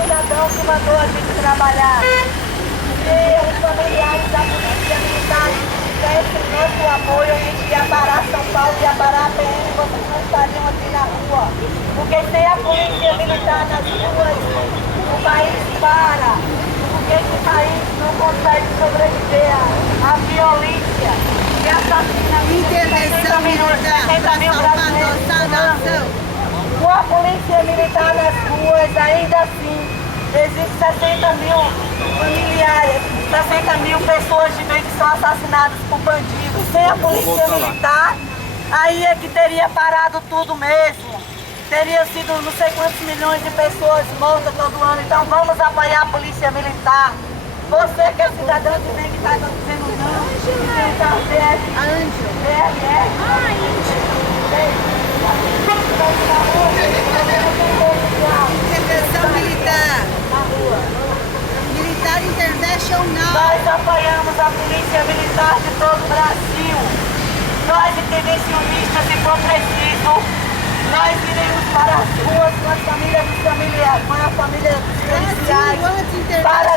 cidadão que mandou a gente trabalhar. Se os familiares da polícia militar tivessem nosso apoio, a gente ia parar São Paulo, ia parar a PM, vocês não estariam aqui na rua. Porque sem a polícia militar nas ruas, o país para. Porque esse país não consegue sobreviver à violência e assassina Intervenção militar para salvar nossa nação. Com a polícia militar nas ruas, ainda assim, existem 60 mil familiares, 60 mil pessoas de bem que são assassinadas por bandidos. Sem a polícia militar, aí é que teria parado tudo mesmo. Teria sido não sei quantos milhões de pessoas mortas todo ano. Então vamos apoiar a polícia militar. Você que é cidadão de bem que está dizendo não, que tem o carro BR. A Ândio. BRR. Intervenção militar. Militar Intervention Now. Nós apoiamos a polícia militar de todo o Brasil. Nós, intervencionistas, se for preciso, nós iremos para as ruas com as famílias dos familiares, com a família dos policiais, para